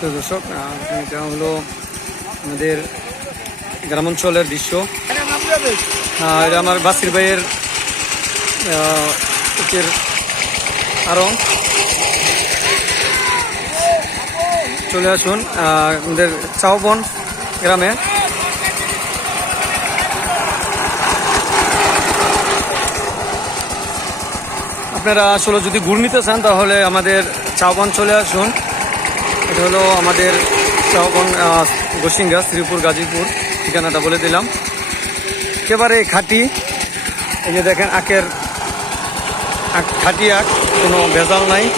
তো দর্শক এটা হলো আমাদের গ্রামাঞ্চলের দৃশ্য। এটা আমার বাসির ভাইয়ের ওকের আরং। চলে আসুন আমাদের চাওবন গ্রামে। আপনারা আসলে যদি গুড় নিতে চান, তাহলে আমাদের চাওবন চলে আসুন। এটা হলো আমাদের চাওবন গোসিঙ্গা শ্রীপুর, গাজীপুর, ঠিকানাটা বলে দিলাম। একেবারে খাঁটি। এই যে দেখেন, আখের আখ- খাঁটি আখ, কোনো ভেজাল নাই।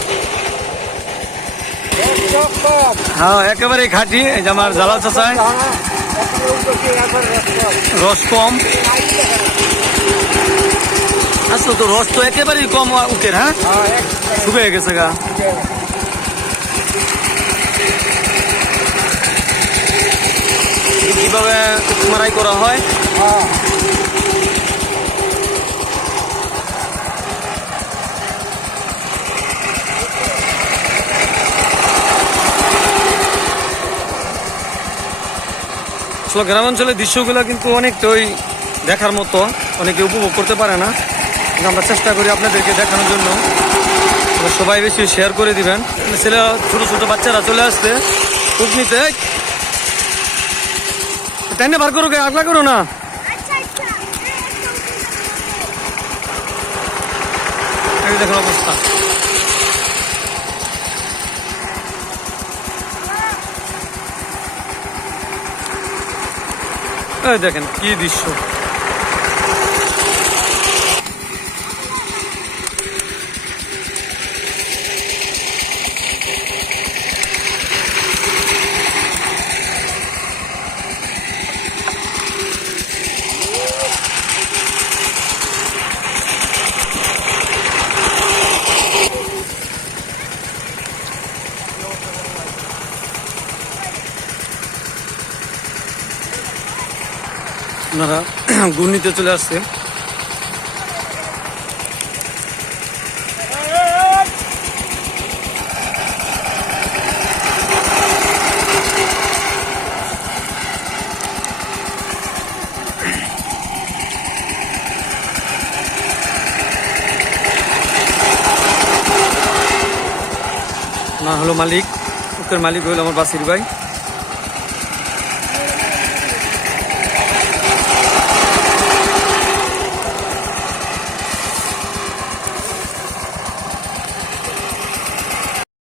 হ্যাঁ একেবারে খাঁটি। এই যে আমার জালাল চাচায় রস কম। আসলে তো রস তো একেবারেই কম উঠের হ্যাঁ? শুকিয়ে গেছে গা। কীভাবে মারাই করা হয়। গ্রামাঞ্চলের দৃশ্যগুলো কিন্তু অনেকটাই দেখার মতো, অনেকে উপভোগ করতে পারে না। আমরা চেষ্টা করি আপনাদেরকে দেখানোর জন্য। সবাই বেশি শেয়ার করে দিবেন। ছেলে, ছোট ছোট বাচ্চারা চলে আসতে খুব নিতে টাইনে বার করো আগলা করো না। দেখুন অবস্থা। দেখেন কি দৃশ্য। ওনারা ঘূর্ণিতে চলে আসছে না হলো মালিক। উত্তর মালিক হইল আমার বাসির ভাই।